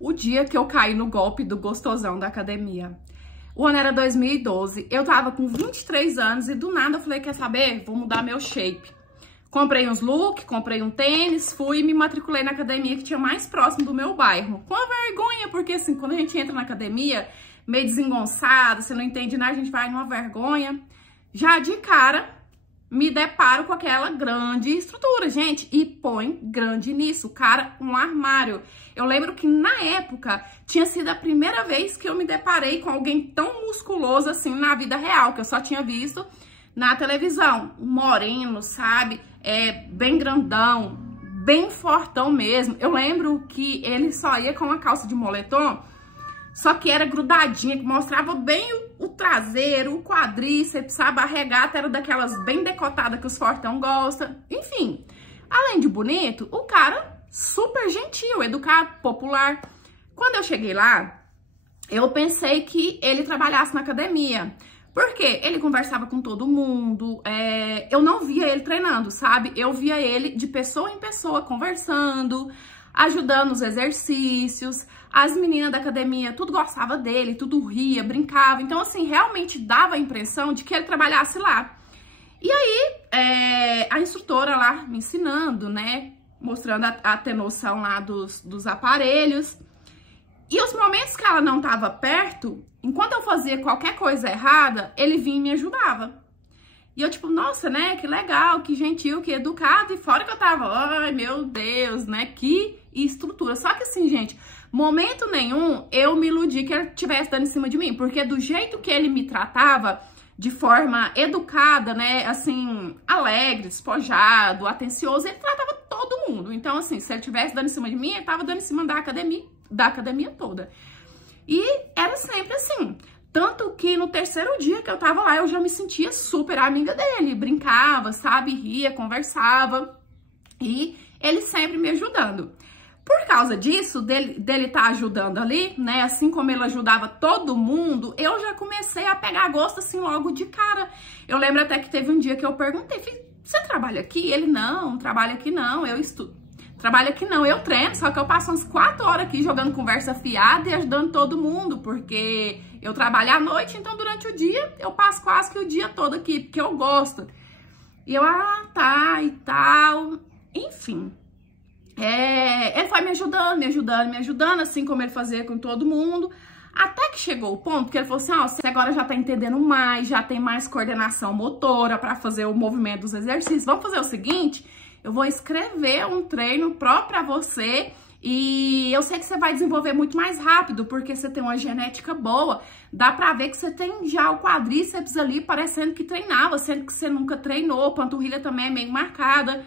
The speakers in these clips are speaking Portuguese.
o dia que eu caí no golpe do gostosão da academia. O ano era 2012, eu tava com 23 anos e do nada eu falei, quer saber? Vou mudar meu shape. Comprei uns looks, comprei um tênis, fui e me matriculei na academia que tinha mais próximo do meu bairro. Com a vergonha, porque assim, quando a gente entra na academia, meio desengonçado, você não entende nada, a gente vai numa vergonha. Já de cara, me deparo com aquela grande estrutura, gente, e põe grande nisso, cara, um armário. Eu lembro que na época tinha sido a primeira vez que eu me deparei com alguém tão musculoso assim na vida real, que eu só tinha visto na televisão. Um moreno, sabe? Bem grandão, bem fortão mesmo. Eu lembro que ele só ia com uma calça de moletom, só que era grudadinha, que mostrava bem o traseiro, o quadríceps, sabe? A regata era daquelas bem decotadas que os fortão gostam. Enfim, além de bonito, o cara super gentil, educado, popular. Quando eu cheguei lá, eu pensei que ele trabalhasse na academia. Porque ele conversava com todo mundo, eu não via ele treinando, sabe? Eu via ele de pessoa em pessoa conversando, ajudando os exercícios. As meninas da academia, tudo gostava dele, tudo ria, brincava. Então, assim, realmente dava a impressão de que ele trabalhasse lá. E aí, a instrutora lá me ensinando, né? Mostrando a ter noção lá dos aparelhos. E os momentos que ela não estava perto, enquanto eu fazia qualquer coisa errada, ele vinha e me ajudava. E eu tipo, nossa, né, que legal, que gentil, que educado. E fora que eu tava, ai meu Deus, né, que estrutura. Só que assim, gente, momento nenhum eu me iludi que ele estivesse dando em cima de mim. Porque do jeito que ele me tratava, de forma educada, né, assim, alegre, despojado, atencioso, ele tratava todo mundo. Então assim, se ele estivesse dando em cima de mim, ele tava dando em cima da academia toda. E era sempre assim. Tanto que no terceiro dia que eu tava lá, eu já me sentia super amiga dele. Brincava, sabe? Ria, conversava. E ele sempre me ajudando. Por causa disso, dele tá ajudando ali, né? Assim como ele ajudava todo mundo, eu já comecei a pegar gosto assim logo de cara. Eu lembro até que teve um dia que eu perguntei, você trabalha aqui? Ele, não trabalha aqui não, eu estudo. Trabalho aqui não, eu treino, só que eu passo umas 4 horas aqui jogando conversa fiada e ajudando todo mundo, porque eu trabalho à noite, então durante o dia eu passo quase que o dia todo aqui, porque eu gosto. E eu, tá, e tal, enfim. Ele foi me ajudando, assim como ele fazia com todo mundo, até que chegou o ponto que ele falou assim, você agora já tá entendendo mais, já tem mais coordenação motora pra fazer o movimento dos exercícios, vamos fazer o seguinte... Eu vou escrever um treino próprio pra você e eu sei que você vai desenvolver muito mais rápido, porque você tem uma genética boa. Dá pra ver que você tem já o quadríceps ali parecendo que treinava, sendo que você nunca treinou, a panturrilha também é meio marcada.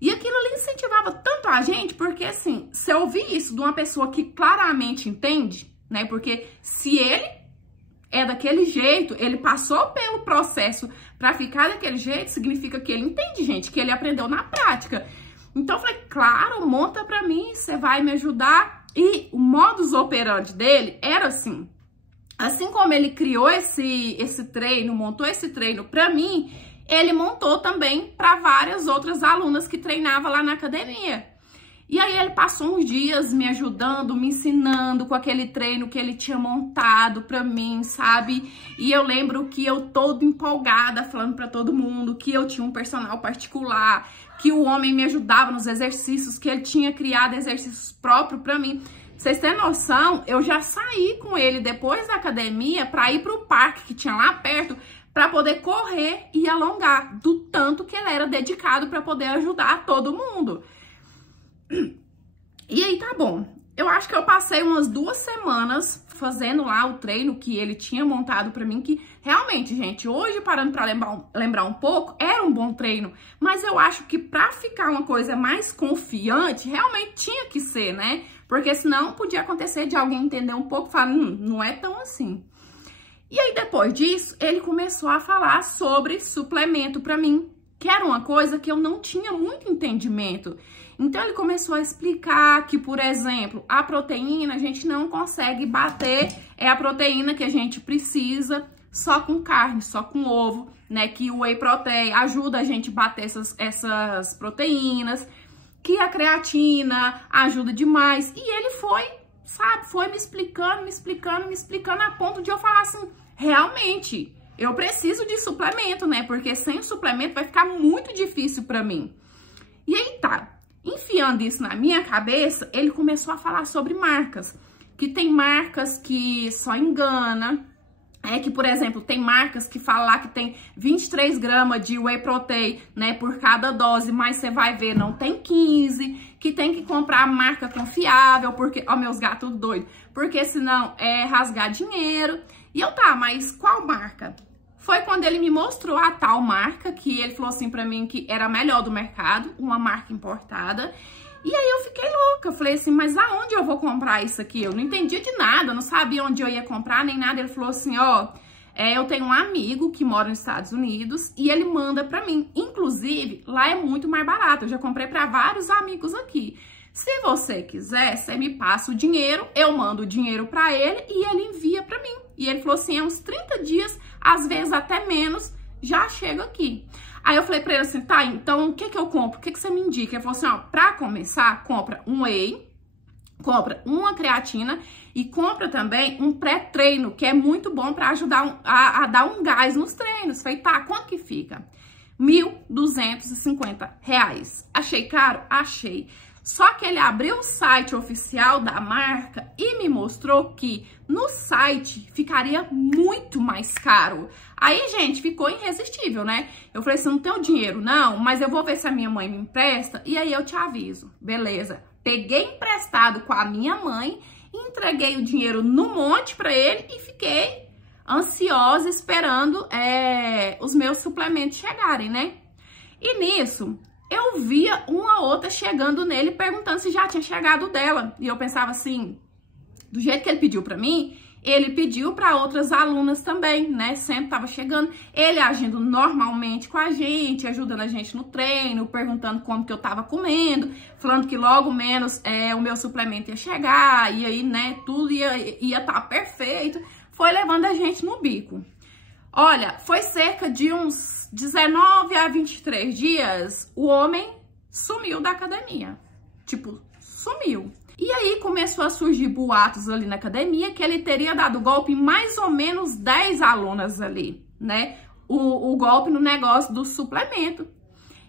E aquilo ali incentivava tanto a gente, porque assim, se eu ouvir isso de uma pessoa que claramente entende, né? Porque se ele é daquele jeito, ele passou pelo processo pra ficar daquele jeito, significa que ele entende, gente, que ele aprendeu na prática. Então eu falei, claro, monta pra mim, você vai me ajudar. E o modus operandi dele era assim. Assim como ele criou esse treino, montou esse treino pra mim, ele montou também pra várias outras alunas que treinavam lá na academia. E aí ele passou uns dias me ajudando, me ensinando com aquele treino que ele tinha montado pra mim, sabe? E eu lembro que eu toda empolgada, falando pra todo mundo que eu tinha um personal particular, que o homem me ajudava nos exercícios, que ele tinha criado exercícios próprios pra mim. Vocês têm noção? Eu já saí com ele depois da academia pra ir pro parque que tinha lá perto, pra poder correr e alongar, do tanto que ele era dedicado pra poder ajudar todo mundo. E aí tá bom, eu acho que eu passei umas 2 semanas fazendo lá o treino que ele tinha montado pra mim, que realmente, gente, hoje parando pra lembrar um pouco, era um bom treino, mas eu acho que pra ficar uma coisa mais confiante, realmente tinha que ser, né? Porque senão podia acontecer de alguém entender um pouco e falar, não é tão assim. E aí depois disso, ele começou a falar sobre suplemento pra mim, que era uma coisa que eu não tinha muito entendimento. Então ele começou a explicar que, por exemplo, a proteína a gente não consegue bater, é a proteína que a gente precisa só com carne, só com ovo, né? Que o whey protein ajuda a gente a bater essas proteínas, que a creatina ajuda demais. E ele foi sabe, foi me explicando, a ponto de eu falar assim, realmente, eu preciso de suplemento, né? Porque sem o suplemento vai ficar muito difícil pra mim. E aí tá, enfiando isso na minha cabeça, ele começou a falar sobre marcas. Que tem marcas que só engana. Que, por exemplo, tem marcas que falam lá que tem 23 gramas de whey protein, né, por cada dose, mas você vai ver, não tem 15, que tem que comprar marca confiável, porque, ó, meus gatos doidos, porque senão é rasgar dinheiro. E eu, tá, mas qual marca? Foi quando ele me mostrou a tal marca, que ele falou assim pra mim que era a melhor do mercado, uma marca importada. E aí eu fiquei louca, eu falei assim, mas aonde eu vou comprar isso aqui? Eu não entendia de nada, eu não sabia onde eu ia comprar nem nada. Ele falou assim, ó, eu tenho um amigo que mora nos Estados Unidos e ele manda pra mim. Inclusive, lá é muito mais barato, eu já comprei pra vários amigos aqui. Se você quiser, você me passa o dinheiro, eu mando o dinheiro pra ele e ele envia pra mim. E ele falou assim, uns 30 dias, às vezes até menos, já chega aqui. Aí eu falei pra ele assim, tá, então o que que eu compro? O que que você me indica? Ele falou assim, ó, pra começar, compra um whey, compra uma creatina e compra também um pré-treino, que é muito bom pra ajudar a dar um gás nos treinos. Eu falei, tá, quanto que fica? R$1.250. Achei caro? Achei. Só que ele abriu o site oficial da marca e me mostrou que no site ficaria muito mais caro. Aí, gente, ficou irresistível, né? Eu falei assim, não tenho dinheiro, não, mas eu vou ver se a minha mãe me empresta e aí eu te aviso. Beleza. Peguei emprestado com a minha mãe, entreguei o dinheiro no monte pra ele e fiquei ansiosa esperando os meus suplementos chegarem, né? E nisso, eu via uma outra chegando nele, perguntando se já tinha chegado dela. E eu pensava assim, do jeito que ele pediu pra mim, ele pediu pra outras alunas também, né? Sempre tava chegando. Ele agindo normalmente com a gente, ajudando a gente no treino, perguntando como que eu tava comendo, falando que logo menos o meu suplemento ia chegar, e aí, né, tudo ia tá perfeito. Foi levando a gente no bico. Olha, foi cerca de uns 19 a 23 dias, o homem sumiu da academia. Tipo, sumiu. E aí começou a surgir boatos ali na academia que ele teria dado golpe em mais ou menos 10 alunas ali, né? O golpe no negócio do suplemento.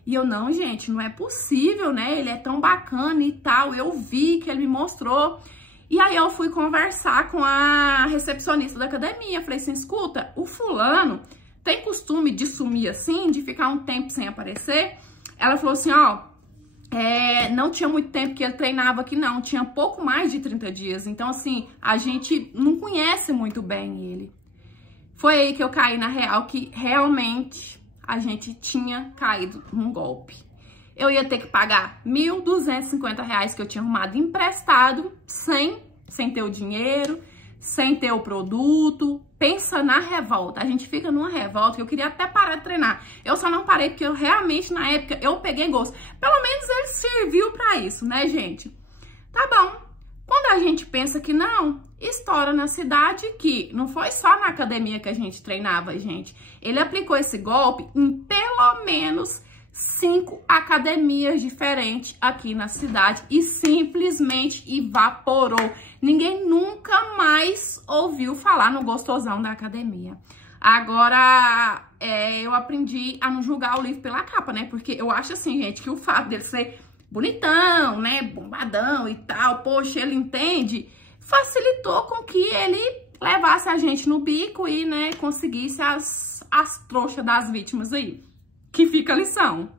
E eu, não, gente, não é possível, né? Ele é tão bacana e tal. Eu vi que ele me mostrou. E aí eu fui conversar com a recepcionista da academia. Falei assim, escuta, o fulano tem costume de sumir assim, de ficar um tempo sem aparecer? Ela falou assim, ó, não tinha muito tempo que ele treinava aqui não, tinha pouco mais de 30 dias. Então assim, a gente não conhece muito bem ele. Foi aí que eu caí na real que realmente a gente tinha caído num golpe. Eu ia ter que pagar R$1.250 que eu tinha arrumado emprestado, sem ter o dinheiro, sem ter o produto. Pensa na revolta. A gente fica numa revolta que eu queria até parar de treinar. Eu só não parei porque eu realmente, na época, eu peguei gosto. Pelo menos ele serviu pra isso, né, gente? Tá bom. Quando a gente pensa que não, estoura na cidade que não foi só na academia que a gente treinava, gente. Ele aplicou esse golpe em pelo menos 5 academias diferentes aqui na cidade e simplesmente evaporou. Ninguém nunca mais ouviu falar no gostosão da academia. Agora, eu aprendi a não julgar o livro pela capa, né? Porque eu acho assim, gente, que o fato dele ser bonitão, né? Bombadão e tal, poxa, ele entende, facilitou com que ele levasse a gente no bico e, né, conseguisse as trouxas das vítimas aí. Que fica a lição.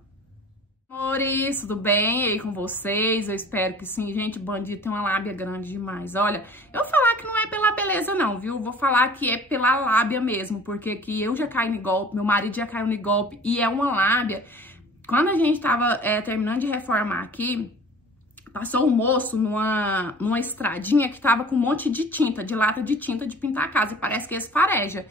Amores, tudo bem aí com vocês? Eu espero que sim. Gente, bandido tem uma lábia grande demais. Olha, eu vou falar que não é pela beleza não, viu? Vou falar que é pela lábia mesmo, porque que eu já caí no golpe, meu marido já caiu no golpe, e é uma lábia. Quando a gente tava terminando de reformar aqui, passou um moço numa estradinha que tava com um monte de tinta, de lata de tinta de pintar a casa, e parece que esfareja.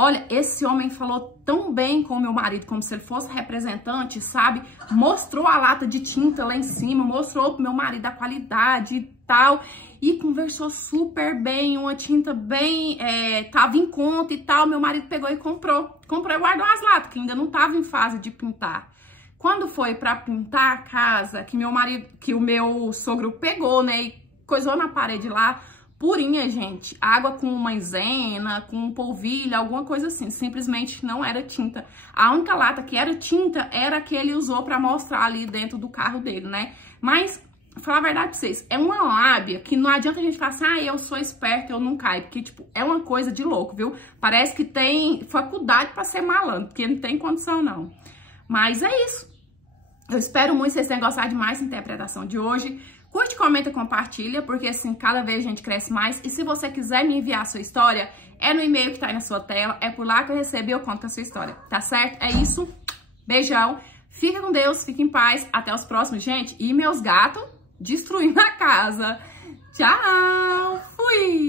Olha, esse homem falou tão bem com o meu marido, como se ele fosse representante, sabe? Mostrou a lata de tinta lá em cima, mostrou pro meu marido a qualidade e tal. E conversou super bem, uma tinta bem, tava em conta e tal. Meu marido pegou e comprou. Comprou e guardou as latas, que ainda não tava em fase de pintar. Quando foi pra pintar a casa, que o meu sogro pegou, né, e coisou na parede lá, purinha, gente. Água com maisena, com polvilho, alguma coisa assim. Simplesmente não era tinta. A única lata que era tinta era a que ele usou pra mostrar ali dentro do carro dele, né? Mas, vou falar a verdade pra vocês, é uma lábia que não adianta a gente falar assim, ah, eu sou esperto, eu não caio. Porque, tipo, é uma coisa de louco, viu? Parece que tem faculdade pra ser malandro, porque não tem condição, não. Mas é isso. Eu espero muito que vocês tenham gostado de mais interpretação de hoje. Curte, comenta, compartilha, porque assim, cada vez a gente cresce mais. E se você quiser me enviar a sua história, é no e-mail que tá aí na sua tela. É por lá que eu recebi, eu conto a sua história, tá certo? É isso. Beijão. Fica com Deus, fique em paz. Até os próximos, gente. E meus gatos destruindo a casa. Tchau. Fui.